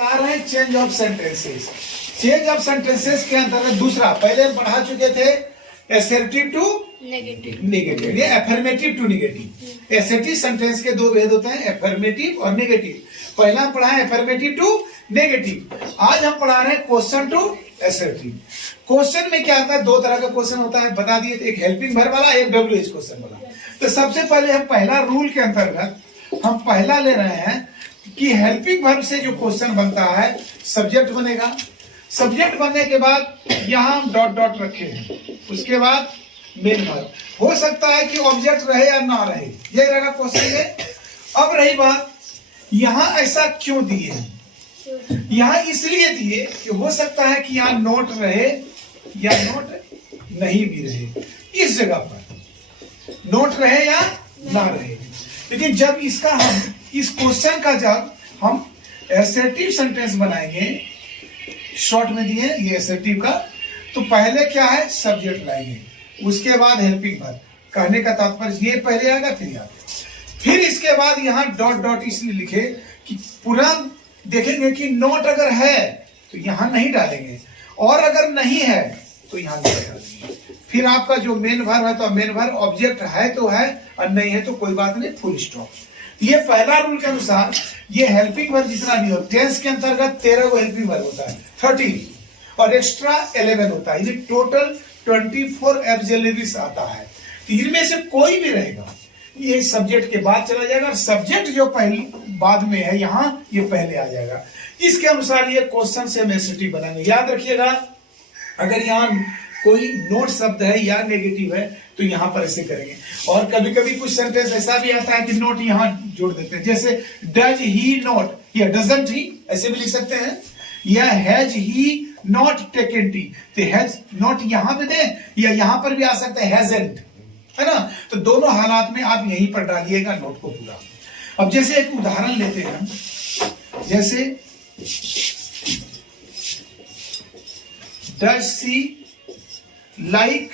आ रहे हैं change of sentences. Change of sentences के अंतर्गत दूसरा, पहले हम पढ़ा चुके थे एसर्टिव टू नेगेटिव, ये affirmative to negative. Assertive sentence के दो भेद होते हैं, एफर्मेटिव और नेगेटिव। पहला हम पढ़ा है एफर्मेटिव टू नेगेटिव, आज हम पढ़ा रहे हैं क्वेश्चन टू एसर्टिव। क्वेश्चन में क्या होता है, दो तरह का क्वेश्चन होता है, बता दिए, एक हेल्पिंग वर्ब वाला, एक WH क्वेश्चन वाला। तो सबसे पहले हम पहला रूल के अंतर्गत हम पहला ले रहे हैं कि हेल्पिंग वर्ब से जो क्वेश्चन बनता है सब्जेक्ट बनेगा। सब्जेक्ट बनने के बाद यहां हम डॉट डॉट रखे हैं, उसके बाद मेन वर्ब। हो सकता है कि ऑब्जेक्ट रहे या ना रहे, ये रहेगा क्वेश्चन में। अब रही बात, यहां ऐसा क्यों दिए हैं, यहां इसलिए दिए कि हो सकता है कि यहां नोट रहे या नोट नहीं भी रहे, इस जगह पर नोट रहे या ना रहे। लेकिन जब इसका हम इस क्वेश्चन का जब हम एसर्टिव सेंटेंस बनाएंगे, शॉर्ट में दिए ये एसर्टिव का, तो पहले क्या है सब्जेक्ट लाएंगे, उसके बाद हेल्पिंग वर्ब। कहने का तात्पर्य ये पहले आएगा फिर आएगा, फिर इसके बाद यहाँ डॉट डॉट इसलिए लिखे कि पूरा देखेंगे कि नोट अगर है तो यहाँ नहीं डालेंगे, और अगर नहीं है तो यहाँ नहीं डालेंगे। फिर आपका जो मेन वर्ब है तो मेन वर्ब, ऑब्जेक्ट है तो है और नहीं है तो कोई बात नहीं, फुल स्टॉप। ये पहला रूल के अनुसार ये हेल्पिंग वर्ब जितना भी हो, टेंस के अंतर्गत 13 वो हेल्पिंग वर्ब होता है, 13 और एक्स्ट्रा 11 होता है, ये टोटल 24 ऑक्सिलरीज आता है। तो इनमें से कोई भी रहेगा ये सब्जेक्ट के बाद चला जाएगा, और सब्जेक्ट जो पहले बाद में है यहाँ, ये पहले आ जाएगा। इसके अनुसार ये क्वेश्चन से हम एसर्टिव बनाएंगे। याद रखिएगा, अगर यहाँ कोई नोट शब्द है या नेगेटिव है तो यहाँ पर ऐसे करेंगे। और कभी कभी कुछ सेंटेंस ऐसा भी आता है कि नोट यहाँ जोड़ देते हैं, जैसे डज ही नॉट या डजंट ही, ऐसे भी लिख सकते हैं, या has he not taken T, तो हैज नॉट यहाँ पे दें या यहाँ पर भी आ सकता है हैजंट, है ना। तो दोनों हालात में आप यहीं पर डालिएगा नोट को पूरा। अब जैसे एक उदाहरण लेते हैं, जैसे डज सी लाइक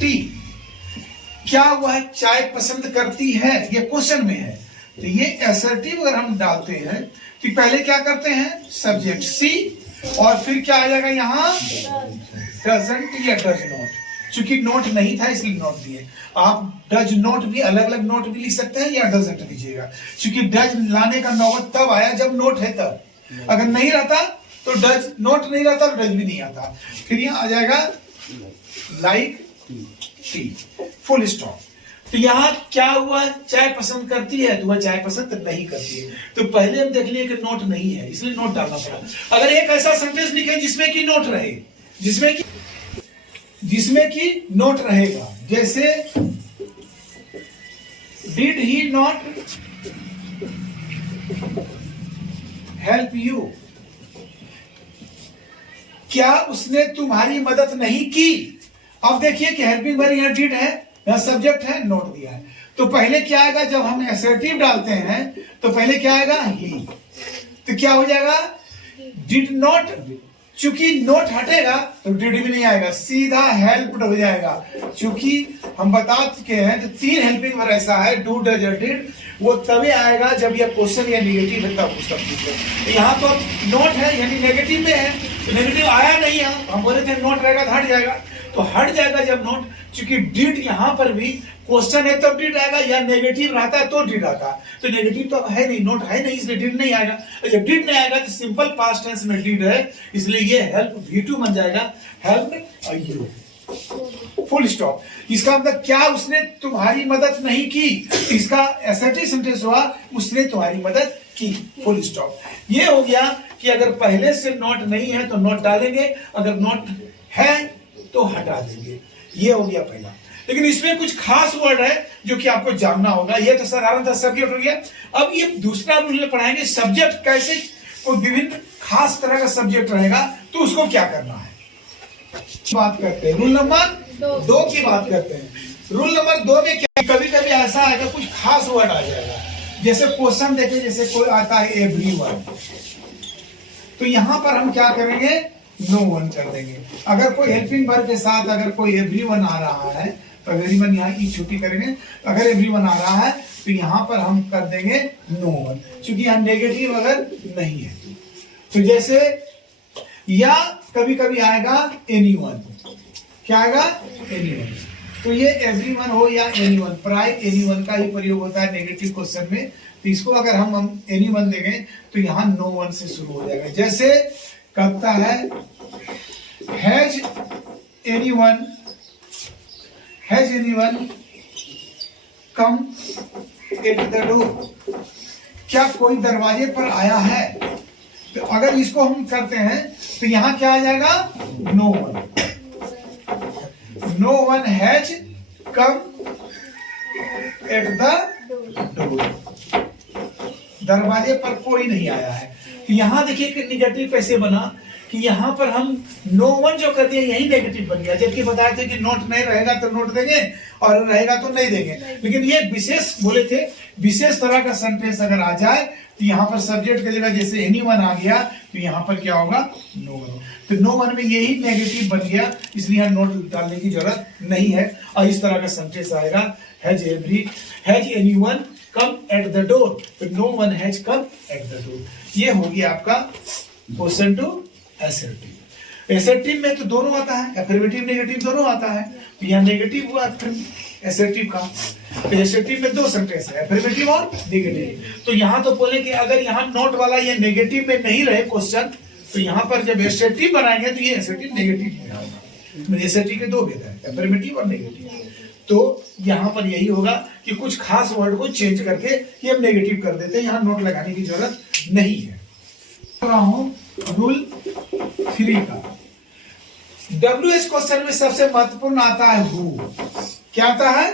टी, क्या वह चाय पसंद करती है, ये क्वेश्चन में है। तो ये एसर्टिव अगर हम डालते हैं तो पहले क्या करते हैं सब्जेक्ट सी, और फिर क्या आ जाएगा यहाँ डजंट या डज नॉट। चूंकि नोट नहीं था इसलिए नोट दिए, आप डज नोट भी अलग अलग नोट भी लिख सकते हैं या डजंट लीजिएगा। चूंकि डज लाने का नौबत तब आया जब नोट है तब, अगर नहीं रहता तो डज, नोट नहीं रहता तो डज भी नहीं आता। फिर यहाँ आ जाएगा लाइक टी, फुल स्टॉप। तो यहाँ क्या हुआ, चाय पसंद करती है तो वह चाय पसंद नहीं करती है। तो पहले हम देख लिए कि नोट नहीं है इसलिए नोट डालना पड़ा। अगर एक ऐसा सेंटेंस लिखे जिसमें कि नोट रहे, जिसमें कि नोट रहेगा, जैसे did he not help you, क्या उसने तुम्हारी मदद नहीं की। अब देखिए कि हेल्पिंग वर्ब यहाँ डिड है, यहाँ सब्जेक्ट है, नोट दिया है। तो पहले क्या आएगा, जब हम एसर्टिव डालते हैं तो पहले क्या आएगा ही, तो क्या हो जाएगा डिड नॉट। चूंकि नोट हटेगा तो डिड भी नहीं आएगा, सीधा हेल्प्ड हो जाएगा। चूंकि हम बता चुके हैं तो 3 हेल्पिंग वर्ब ऐसा है, डू डज और डिड, वो तभी आएगा जब यह क्वेश्चन या नेगेटिव है तब उसका पूछो। यहाँ तो नोट है यानी नेगेटिव में है, तो नेगेटिव आया नहीं है, हम बोले थे नोट रहेगा तो हट जाएगा, तो हट जाएगा जब नोट। चूंकि डिड यहाँ पर भी क्वेश्चन है तब डिड आएगा, या नेगेटिव रहता है तो डिड आता है। तो नेगेटिव तो है नहीं, नोट है नहीं, इसलिए डिड नहीं आएगा। जब डिड नहीं आएगा तो सिंपल पास्ट टेंस में डिड है, इसलिए ये हेल्प V2 बन जाएगा, हेल्प यू, फुल स्टॉप। इसका मतलब क्या उसने तुम्हारी मदद नहीं की, इसका एसर्टिव सेंटेंस हुआ उसने तुम्हारी मदद की, फुल स्टॉप। ये हो गया कि अगर पहले से नोट नहीं है तो नोट डालेंगे, अगर नोट है तो हटा देंगे। ये हो गया पहला। लेकिन इसमें कुछ खास वर्ड है जो कि आपको जानना होगा। ये तो साधारणतः सब्जेक्ट हो गया। अब ये दूसरा रूल पढ़ाएंगे, सब्जेक्ट कैसे, कोई विभिन्न खास तरह का सब्जेक्ट रहेगा तो उसको क्या करना है, बात करते हैं। रूल नंबर 2 की बात करते हैं। रूल नंबर 2 में क्या, कभी कभी ऐसा आएगा कुछ खास वर्ड आ जाएगा, जैसे क्वेश्चन देखे, जैसे कोई आता है एवरीवन, तो यहां पर हम क्या करेंगे नो वन कर देंगे। अगर कोई हेल्पिंग वर्ब के साथ अगर कोई एवरीवन आ रहा है तो एवरीवन यहाँ ई छुट्टी करेंगे। अगर एवरीवन आ रहा है तो यहाँ पर हम कर देंगे नो वन, क्योंकि यहाँ नेगेटिव अगर नहीं है तो जैसे, या कभी कभी आएगा एनीवन, क्या आएगा एनीवन। तो ये एवरीवन हो या एनीवन, प्राय एनीवन का ही प्रयोग होता है नेगेटिव क्वेश्चन में। तो इसको अगर हम एनीवन देंगे तो यहाँ नो वन से शुरू हो जाएगा। जैसे कहता है has anyone come at the door, क्या कोई दरवाजे पर आया है। तो अगर इसको हम करते हैं तो यहाँ क्या आ जाएगा no one has come at the door, दरवाजे पर कोई नहीं आया है। तो यहाँ देखिए कि निगेटिव कैसे बना कि यहाँ पर हम नो वन जो कर दिया यही नेगेटिव बन गया, जबकि बताए थे कि नोट नहीं रहेगा तो नोट देंगे और रहेगा तो नहीं देंगे। लेकिन ये विशेष बोले थे, विशेष तरह का सेंटेंस अगर आ जाए तो यहाँ पर सब्जेक्ट की जगह जैसे एनीवन आ गया तो यहाँ पर क्या होगा नो वन। तो नो वन में यही नेगेटिव बन गया, इसलिए यहाँ नोट डालने की जरूरत नहीं है। और इस तरह का सेंटेंस आएगा has anyone come at the door, तो no one has come at the door. ये हो गया आपका क्वेश्चन टू एसर्टिव। एसर्टिव में तो दोनों आता है, एफर्मेटिव नेगेटिव दोनों आता है। तो यहाँ नेगेटिव हुआ एसर्टिव का, तो एसर्टिव में दो सेंटेंस है, एफर्मेटिव और नेगेटिव। तो यहाँ तो बोले कि अगर यहाँ नोट वाला ये नेगेटिव में नहीं रहे क्वेश्चन, तो यहाँ पर जब एसर्टिव बनाएंगे तो ये एसर्टिव नेगेटिव में आएगा। एसर्टिव के दो भेद है, एफर्मेटिव और नेगेटिव। तो यहाँ पर यही होगा कि कुछ खास वर्ड को चेंज करके ये हम नेगेटिव कर देते हैं, यहाँ नोट लगाने की जरूरत नहीं है। रूल 3 का WH क्वेश्चन में सबसे महत्वपूर्ण आता है हु। क्या आता है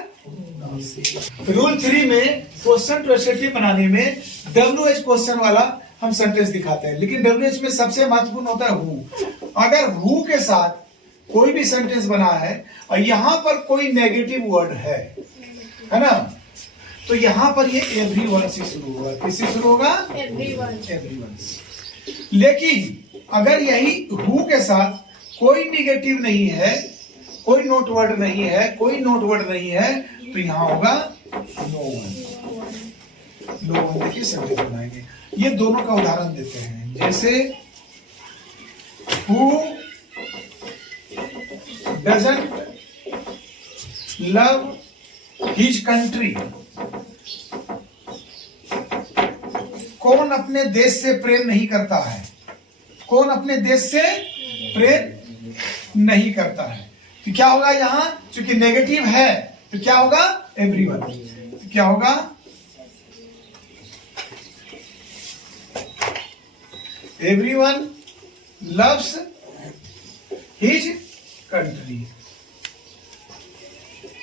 रूल 3 में क्वेश्चन टू एसर्टिव बनाने में WH क्वेश्चन वाला हम सेंटेंस दिखाते हैं, लेकिन WH में सबसे महत्वपूर्ण होता है हु। अगर हु के साथ कोई भी सेंटेंस बना है और यहां पर कोई नेगेटिव वर्ड है ना, तो यहां पर ये एवरीवन से शुरू होगा। किससे शुरू होगा एवरीवन। लेकिन अगर यही हु के साथ कोई निगेटिव नहीं है, कोई नोट वर्ड नहीं है, तो यहां होगा नो वन। देखिए सेंटेंस बनाएंगे, ये दोनों का उदाहरण देते हैं। जैसे who doesn't love his country, कौन अपने देश से प्रेम नहीं करता है, कौन अपने देश से प्रेम नहीं करता है। तो क्या होगा यहां, चूंकि नेगेटिव है तो क्या होगा एवरीवन। तो क्या होगा एवरीवन लव्स हिज कंट्री,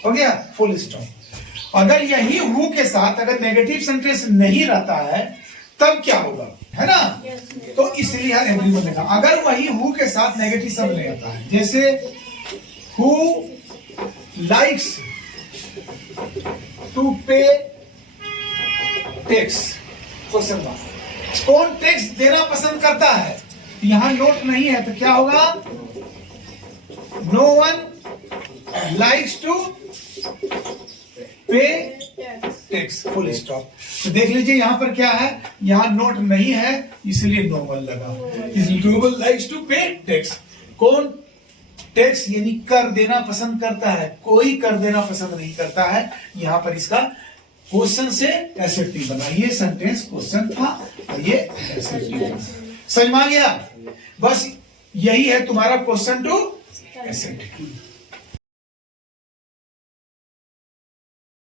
हो गया फुल स्टॉप। अगर यही हु के साथ अगर नेगेटिव सेंटेंस नहीं रहता है तब क्या होगा, है ना। तो इसलिए एवरीवन लिखा। अगर वही हु के साथ नेगेटिव शब्द नहीं आता है, जैसे हु लाइक्स टू पे टैक्स, क्वेश्चन मार्क, कौन टैक्स देना पसंद करता है। यहां नोट नहीं है तो क्या होगा नो वन लाइक्स टू पे टैक्स, फुल स्टॉप। तो देख लीजिए यहां पर क्या है, यहां नोट नहीं है इसलिए नो वन लगा। नो वन लाइक्स टू पे टैक्स, कौन टैक्स यानी कर देना पसंद करता है, कोई कर देना पसंद नहीं करता है। यहां पर इसका क्वेश्चन से एसर्टिव बना, ये सेंटेंस क्वेश्चन था और ये एसर्टिव। समझ में आ गया, बस यही है तुम्हारा क्वेश्चन टू एसर्टिव।